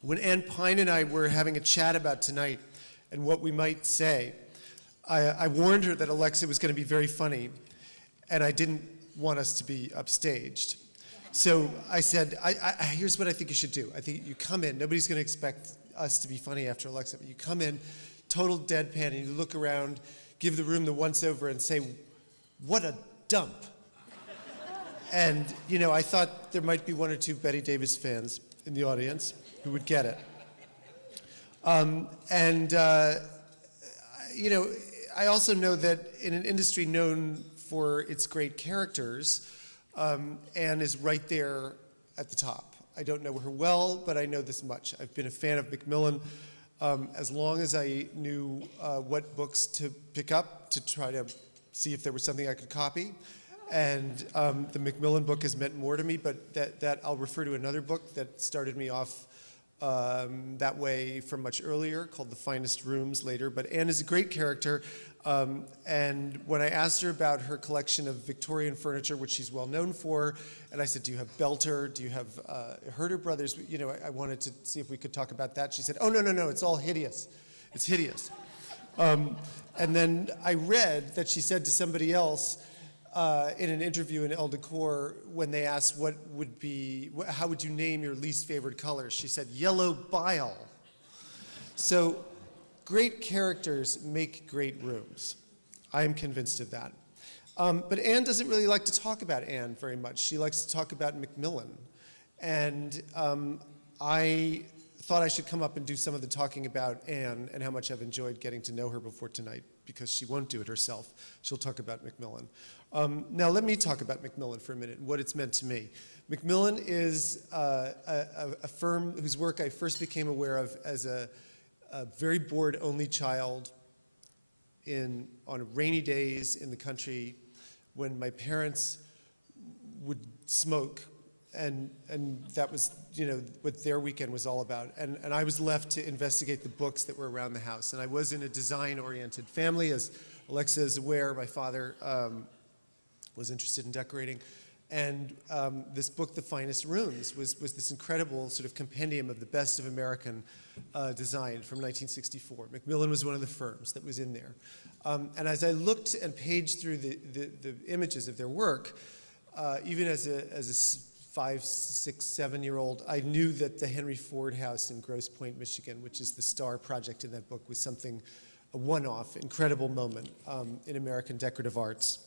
When Ann Pyne and I were having a chat about tonight and what we might say, I warned her that Alexa was going to be very funny, and I didn't want us to be upstaged. So I said, here's what I think you should do. I think you come in, nobody's going to expect us to be funny after Alexa, but you come in, total deadpan, and you look around, give the room the once-over, and say, what a dump. And, you know, I thought there might be one or two Betty Davis fans in the audience who would get it. You know, I also know that in an industry known for its great characters, Anne is right there at the top. I don't know her well, but I know this much. I've been a fan of McMillen as long as I knew what books to pick up to try to see if there was something I could copy. And the McMillen book has meant more to me, but that I'll refer to another book that started me off that way from much earlier, called The Finest Rooms later. But Anne is a great character, and when I asked her about her collection of Victorian furniture, which she's well known for, and I said, do you have Belter, do you have Herder Brothers, you know, I wanted to see if we could talk about that. She said, oh, no, it's all hideous. It's hideous. And then I read that she said to somebody else, in an interview in Elle Decor, when they asked how would you name your least favorite color, she said, yellow bile. So great characters make great rooms. I am convinced of that. But Anne doesn't really like to talk about Anne very much. She likes to talk about McMillen. And I thought I should come up and do some of the talking about Anne and how much I've enjoyed getting to know her before tonight, because she won't do it herself. She'll talk about McMillen. Now let me talk about McMillen for a minute and what it's meant to me. McMillen is a firm whose work I first became aware of as a very bored only child on rainy days in the country when my parents would smoke, and that was, you know, what their weekend was all about. And I was left to investigate the books that were around the house. And I was in a design-oriented family. As Alexa is aware, my father was interested in decorating. And this book, The Finest Rooms, was this incredible sort of compendium of the best of American design from 1964. McMillen was one of the firms that was in there. And as I looked and paged through the images of their work, even as a 5, 6, 7-year-old, I knew that the Henry Ford House in Grosse Pointe, Michigan, which is the star project in that book, was something, a one-off, incredible moment in American decorative arts.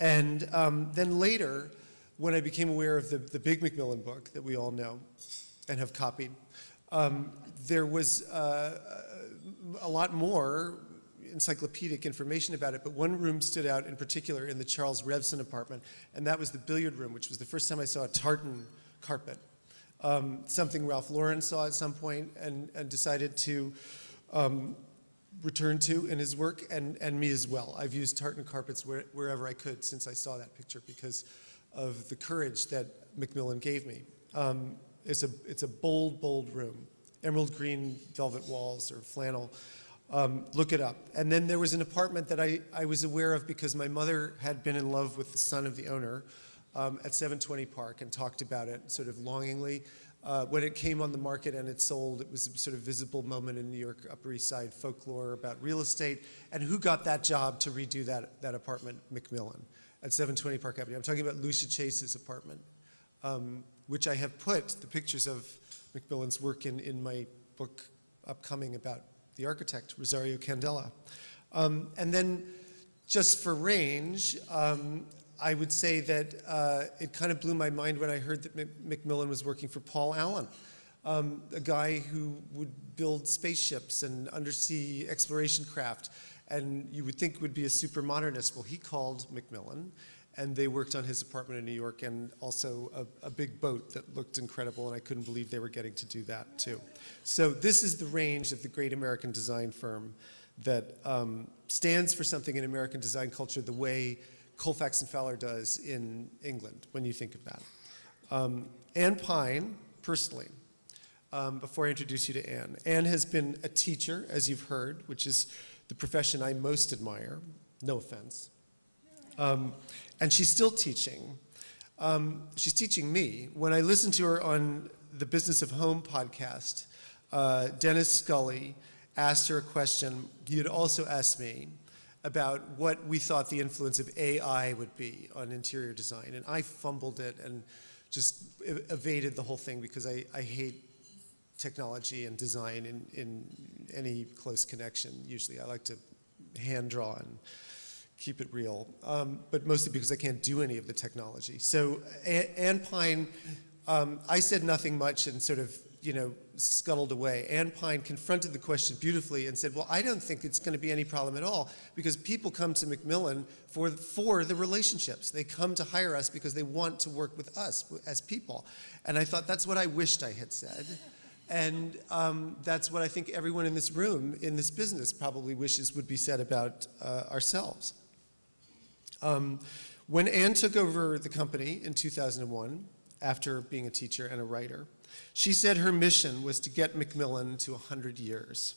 And then later, when I became aware of the big McMillen book that we all know and have copied, there was a lot more encyclopedic information about it, but one room stood out in particular in the Charles Revson apartment, and that was the billiard room, which was the first time I saw a tartan carpet. Something Ralph Lauren saw at some point and decided to return to in his work, and me as well. I've used tartan carpets wherever I could since I saw that picture because of the courage that McMillen gave me. It's a bold, bold room. Emerald green velvet walls or flannel. Look it up. And then there was an apartment that I was aware of because my mother had been in love with the son of the owner at 720 Park and talked about it sort of longingly. When it came on the market and it sold, it was a sort of visible moment in New York Upper East Side folklore about real estate. And who got that job to redo that apartment? McMillen at 720 Park Avenue. I'm talking about Lucia Chase's apartment, which I have put the pictures of McMillen's work in my book upcoming about the architect, Rosario Candela. And then just for range, I would say that it kind of blew my mind when I heard that McMillen was working for Paul Allen, a guy who would build spaceships and undersea exploration craft, and you would think would be a super modernist. Well, he called McMillen, and they worked on his apartment in New York, and also a big boat that looked incredible, and I couldn't believe they were getting to do that too. So this is the range of the great American design firm that stands for something in American design culture the way Colfax and Fowler does in England, when you think of that. Ann Pyne, personally, before I introduce you to Ann. Ann has been a teacher, as you've heard, which is the profession I most admire, no offense. And she's still teaching. She's teaching me. When I listen to her on the Business of Home podcast, Dennis Scully asked her a question he had also asked me about what we thought the influence of AI would be on interior design. And I fumbled it and just evaded the whole thing because I hate technology and design in any close connection. Usually I like to hand draw and keep it real, but mostly because I can't do any of the technology. So Anne Pyne, I said nothing much and sort of, scuttled away. Anne Pyne confronted the question beautifully and said, well, I don't think it's going to be any problem at all because people come to McMillen for the relationships. They come to hire us because they want to work with us as people. And I thought that's what I wished I had said. And that's what I think everyone in this room, in this business, probably wishes would be said about ourselves. When Anne took over the company in 2001, after being a teacher and a writer, she said her mission was to get McMillen to 100 years.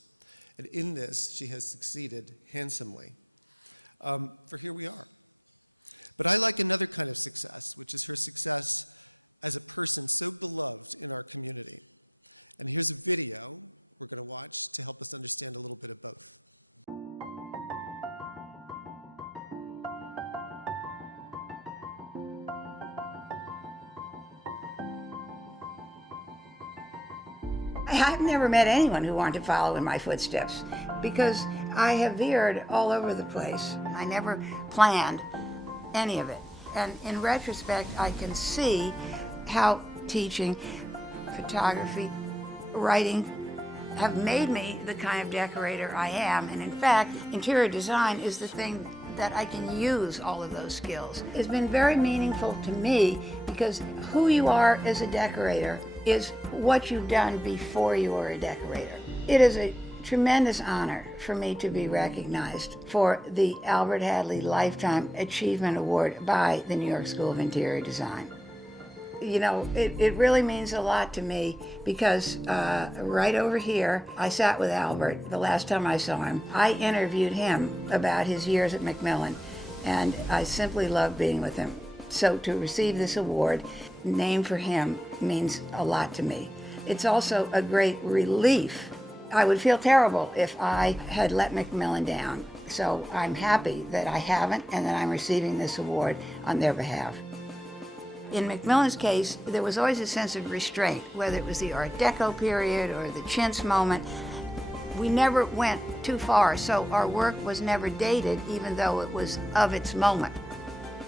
And in this, she has succeeded handsomely. For here we are. But I like another kind of success, which is her success as a person so beloved in our community. And here's a video we're going to watch to help us understand a little bit of both. I've never met anyone who wanted to follow in my footsteps because I have veered all over the place. I never planned any of it. And in retrospect, I can see how teaching, photography, writing have made me the kind of decorator I am. And in fact, interior design is the thing that I can use all of those skills. It's been very meaningful to me because who you are as a decorator is what you've done before you were a decorator. It is a tremendous honor for me to be recognized for the Albert Hadley Lifetime Achievement Award by the New York School of Interior Design. It really means a lot to me because right over here, I sat with Albert the last time I saw him. I interviewed him about his years at McMillen, and I simply love being with him. So to receive this award, named for him, means a lot to me. It's also a great relief. I would feel terrible if I had let McMillen down. So I'm happy that I haven't and that I'm receiving this award on their behalf. In McMillen's case, there was always a sense of restraint, whether it was the Art Deco period or the chintz moment. We never went too far, so our work was never dated, even though it was of its moment.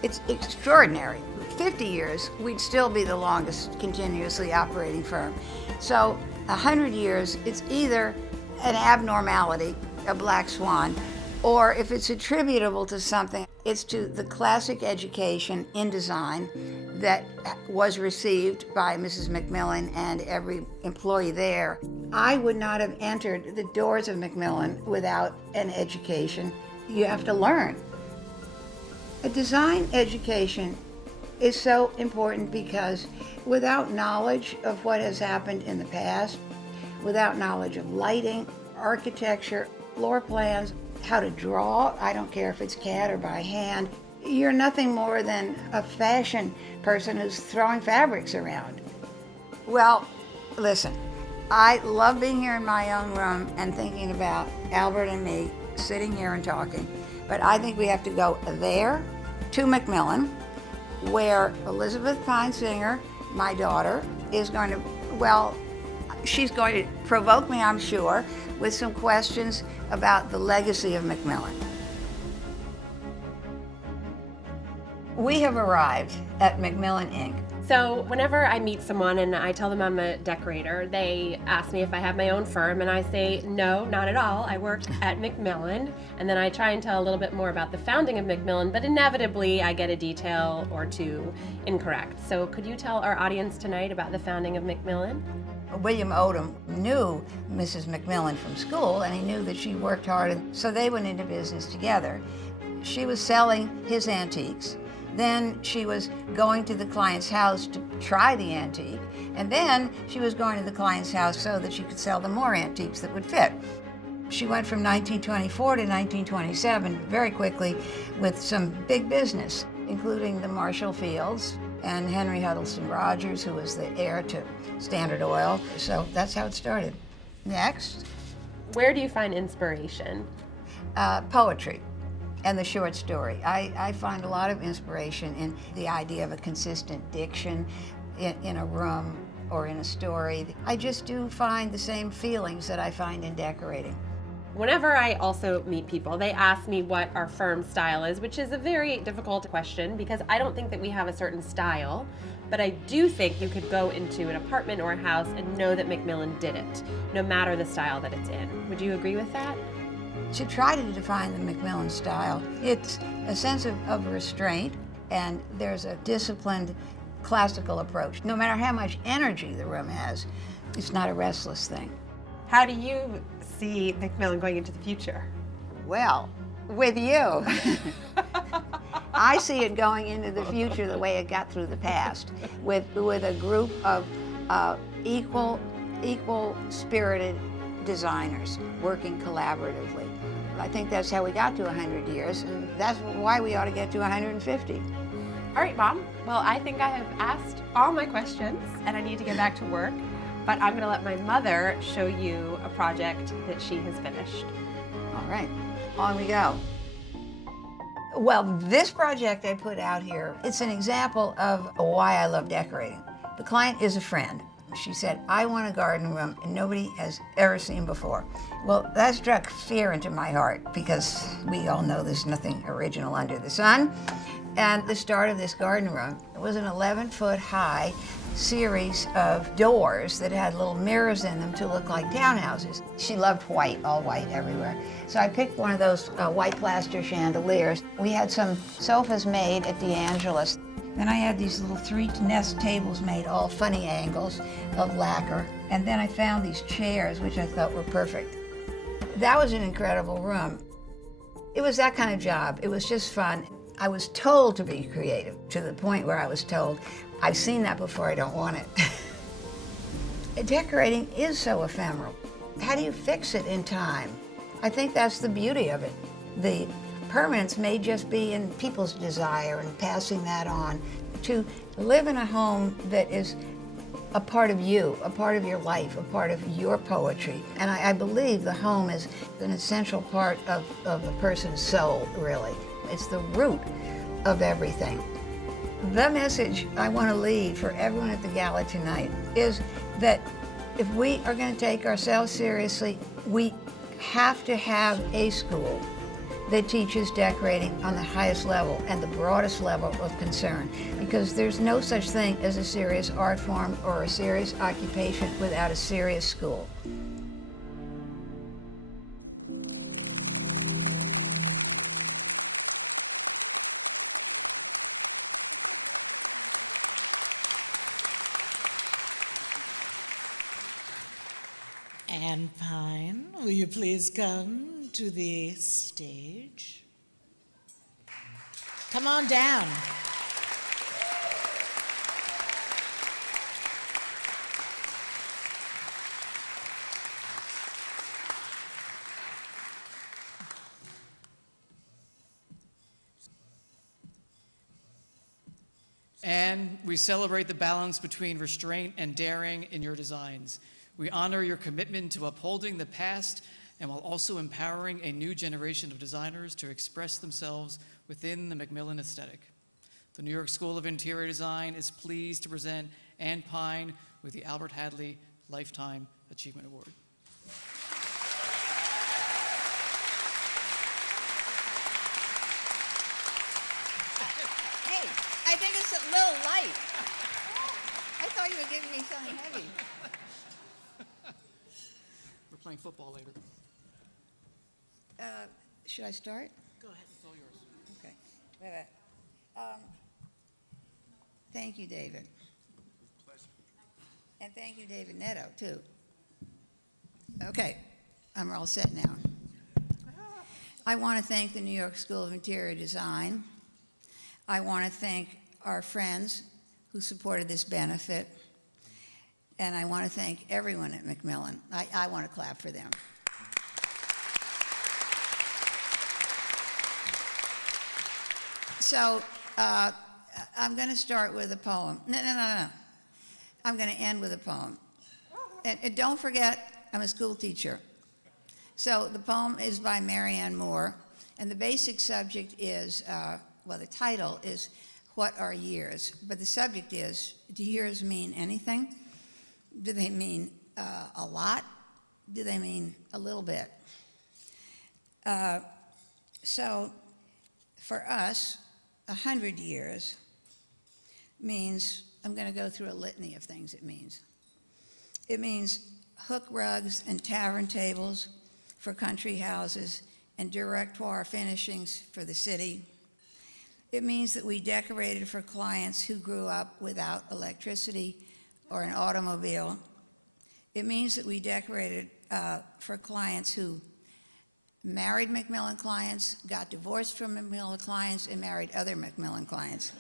It's extraordinary. 50 years, we'd still be the longest continuously operating firm. So 100 years, it's either an abnormality, a black swan, or if it's attributable to something, it's to the classic education in design that was received by Mrs. McMillen and every employee there. I would not have entered the doors of McMillen without an education. You have to learn. A design education is so important because without knowledge of what has happened in the past, without knowledge of lighting, architecture, floor plans, how to draw, I don't care if it's CAD or by hand, you're nothing more than a fashion person who's throwing fabrics around. Well, listen, I love being here in my own room and thinking about Albert and me sitting here and talking, but I think we have to go there to McMillen, where Elizabeth Pyne Singer, my daughter, is going to, she's going to provoke me, I'm sure, with some questions about the legacy of McMillen. We have arrived at McMillen Inc. So whenever I meet someone and I tell them I'm a decorator, they ask me if I have my own firm, and I say, no, not at all. I work at McMillen, and then I try and tell a little bit more about the founding of McMillen, but inevitably I get a detail or two incorrect. So could you tell our audience tonight about the founding of McMillen? William Odom knew Mrs. McMillen from school, and he knew that she worked hard, and so they went into business together. She was selling his antiques. Then she was going to the client's house to try the antique, and then she was going to the client's house so that she could sell them more antiques that would fit. She went from 1924 to 1927 very quickly with some big business, including the Marshall Fields and Henry Huddleston Rogers, who was the heir to Standard Oil. So that's how it started. Next, Where do you find inspiration? poetry and the short story. I find a lot of inspiration in the idea of a consistent diction in a room or in a story. I just do find the same feelings that I find in decorating. Whenever I also meet people, they ask me what our firm style is, which is a very difficult question because I don't think that we have a certain style, but I do think you could go into an apartment or a house and know that McMillen did it, no matter the style that it's in. Would you agree with that? To try to define the McMillen style, it's a sense of restraint, and there's a disciplined classical approach. No matter how much energy the room has, it's not a restless thing. How do you see McMillen going into the future? Well, with you. I see it going into the future the way it got through the past, with a group of equal spirited designers working collaboratively. I think that's how we got to 100 years, and that's why we ought to get to 150. All right, Mom. Well, I think I have asked all my questions, and I need to get back to work. But I'm going to let my mother show you a project that she has finished. All right, on we go. Well, this project I put out here, it's an example of why I love decorating. The client is a friend. She said, I want a garden room and nobody has ever seen before. Well, that struck fear into my heart because we all know there's nothing original under the sun. And the start of this garden room was an 11-foot high series of doors that had little mirrors in them to look like townhouses. She loved white, all white everywhere. So I picked one of those white plaster chandeliers. We had some sofas made at D'Angelo's. Then I had these little 3 nest tables made, all funny angles of lacquer. And then I found these chairs, which I thought were perfect. That was an incredible room. It was that kind of job. It was just fun. I was told to be creative, to the point where I was told, I've seen that before, I don't want it. Decorating is so ephemeral. How do you fix it in time? I think that's the beauty of it. The permanence may just be in people's desire and passing that on. To live in a home that is a part of you, a part of your life, a part of your poetry. And I believe the home is an essential part of a person's soul, really. It's the root of everything. The message I want to leave for everyone at the gala tonight is that if we are going to take ourselves seriously, we have to have a school that teaches decorating on the highest level and the broadest level of concern, because there's no such thing as a serious art form or a serious occupation without a serious school. Anne Pyne, will you please come to the stage? Come on down. And we celebrate the balance between restraint and daring in your designs. We honor your commitment to upholding the past and while also empowering a new generation of designers to express themselves within the McMillen aesthetic. The New York School of Interior Design is pleased to present Anne Pyne with the Albert Hadley Lifetime Achievement Award. Hey, I think it's a little light. I thought you were giving me something heavy. We're playing football later. Should I start? Go ahead, it's all yours. Okay. Wait, wait. Thank you, David. And thank you, David Netto, too. Okay, I'm all set now. I want to thank the New York School of Interior Design. I want to thank our friends who supported this benefit. And I want to thank everyone at McMillen. I want to clap for them. So I'm going to start with a poem. No. I'm going to end with a poem. And don't forget, I'm a school teacher. So the poem is by Marianne Moore, and the basic subject is, the title is, What Are Years? But the subject is, do years mean anything? Do they mean a lot? Do they mean a little bit? So for us, 100 years means, I'm going to go through a litany of things it means. It means hook rugs and tavern tables for country houses and directoire finishings for the city. It means that we decorated for clients who grew up without electricity or an automobile. It means that we decorated for clients who married McMillen clients, got divorced from McMillen clients, and married other McMillen clients.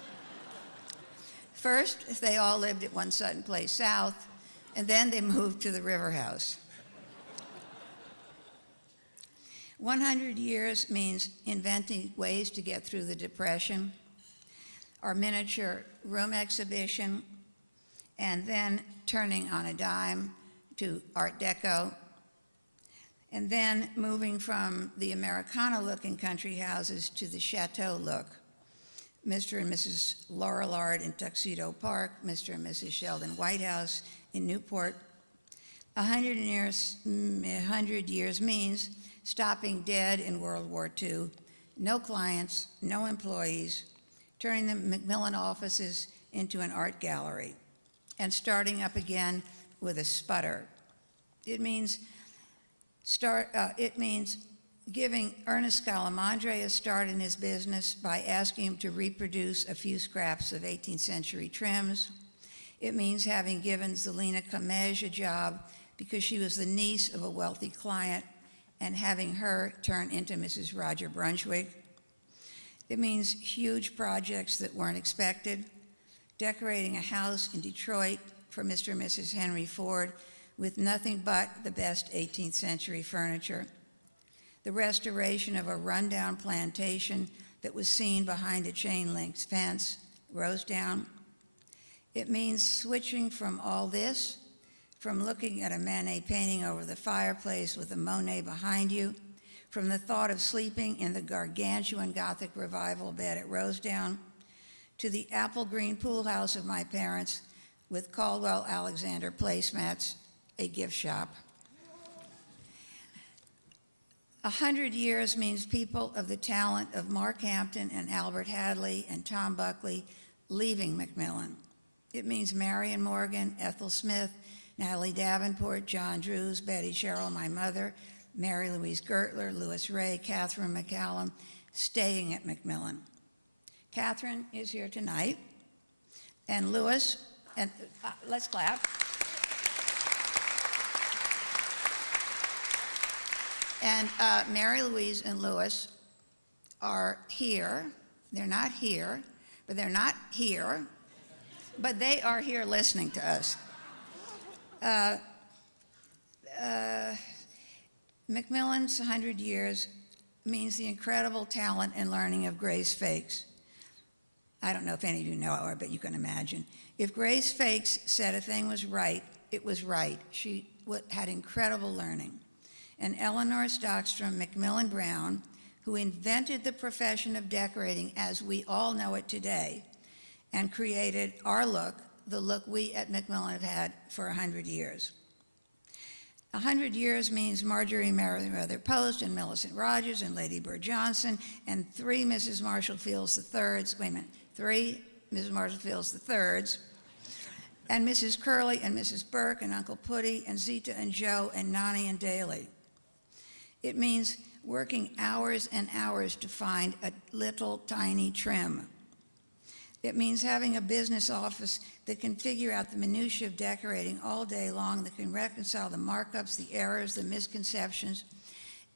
First, they all lived at One Sutton Place South, and then they moved to the River House. 100 years means inventing ways to get through the Depression, our miniature room exhibition, and then turning on a dime to Art Deco, and then moving from the Americana-looking country houses to the chateau look. Mr. and Mrs. Laurillard in Tuxedo Park, Mr. and Mrs. Sheldon Whitehouse in Newport. 100 years means stopping dead in World War II, no clients, no employees, turning the McMillen offices into an art gallery, and starting up again with a sputter. It means giving Ernest Scalamandre a start in his business by asking him to reproduce a few scraps of 18th century trims. It means having given Zelina Kamej a job because she was the niece of a wealthy client and having her turn into Mrs. Roger Brunswick. It means huge projects that weren't expected, decorating a house in Detroit for Mr. and Mrs. Henry Ford with nothing but the best 18th century furniture, the restoration of a rundown plantation that was seen behind a chain-link fence, Rosedown. It means switching from all this, from looking at a Manet painting over the fireplace with a Monet behind you, from the thought of sleeping in the gargantuan Gothic revival bed at Rosedown, to the apple green pool house of my parents with Caldwell Alexander placemats, a gift shop. 100 years means people of the talent of Mark Hampton and Albert Hadley and Tom Buckley leaving McMillen. It means Marion Morgan, Ethel Smith, Natalie Davenport, John Drews, Betty Sherrill, my mother, Mary Louise Gertler, Louis Ray, Catherine McCallum, staying at McMillen. Catherine is here tonight, and Louis, and let's clap. And Mary Louise and Louis are here. They're not here, but they're not here, but they are here listening to us. McMillen's 100 years means the incredible talent and learning of Grace Fakes. I don't know if any of you know her, but you can imagine. If Grace Fakes said a thing was right, it was right. She had incredible learning. And Eleanor Stockstrom McMillen Brown, who invented the profession of decorating as we all know it today, and created our look, the look we at McMillen have had for 100 years. 100 years means Marjorie Merriweather Post and Millicent Rogers and Lady Bird Johnson and 3 Mrs. Marshall Fields III's, 3 Mrs. Marshall Fields III's, and Mrs. Curley and Mrs. Burke and Uncle Putty and Zita and Joe and Nani and Daly. It means working hours and hours to find a little tiny trim. It means having a business office that can figure out the minutiae of decorating all day long, that can reconcile the markups, the errors, the misconceptions.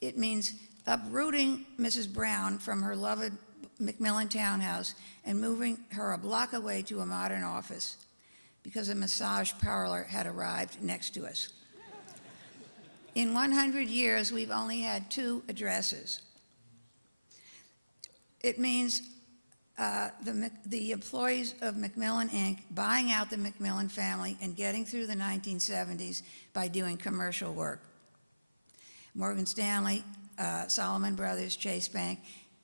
It means uprooting Mrs. Brown from her loved McMillen townhouse and moving her a block away to a modern office because a massage parlor had arrived next to us. In 100 years, we've only had 2 addresses. It means the employees of McMillen Inc. buying out the McMillen family and getting through the 1970s by doing commercial work. Morgan Stanley, Solomon Brothers, Chase Bank,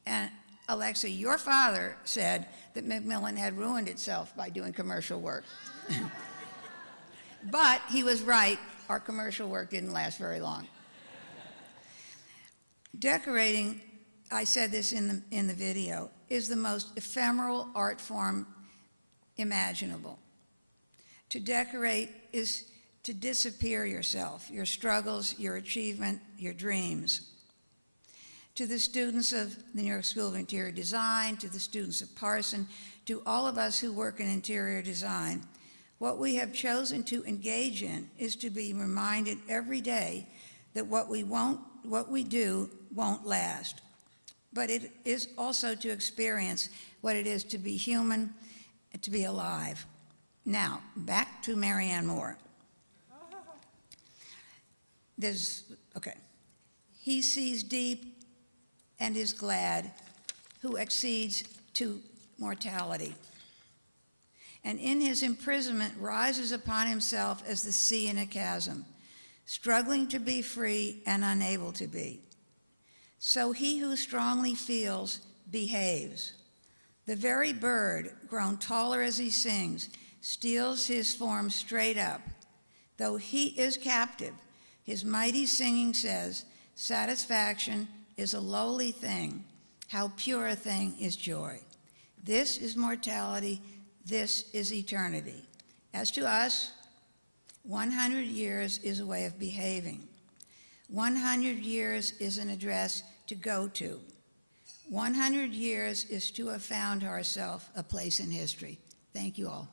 and Alexa, your father said that McMillen had ruined itself by doing commercial work. But he was right, our commercial work didn't last very long. Decorating, I said this in the video, is the most ephemeral art form imaginable. To decorate is to disappear yourself, your struggles, your achievement, your dreams. To the students of the New York School of Interior Design, to the students of Parson, to all of us who work in interior design, what we have chosen to engage in is to be reminded every day that what we do won't last. But it is also to experience what it is to be human, to be alive. Now, back to Marianne Moore. He sees deep and is glad, who accedes to mortality. And in his imprisonment rises upon himself as the sea in a chasm, struggling to be free and unable to be. So he who strongly feels behaves. The very bird, grown taller as he sings, steals his form straight up. Though he is captive, his mighty singing says, satisfaction is a lowly thing. How pure a thing is joy. This is mortality. This is eternity. As to us, 100 years is a way of behaving. 100 years is an address to go to. 100 years is to have found ourselves a place in history. Thank you all.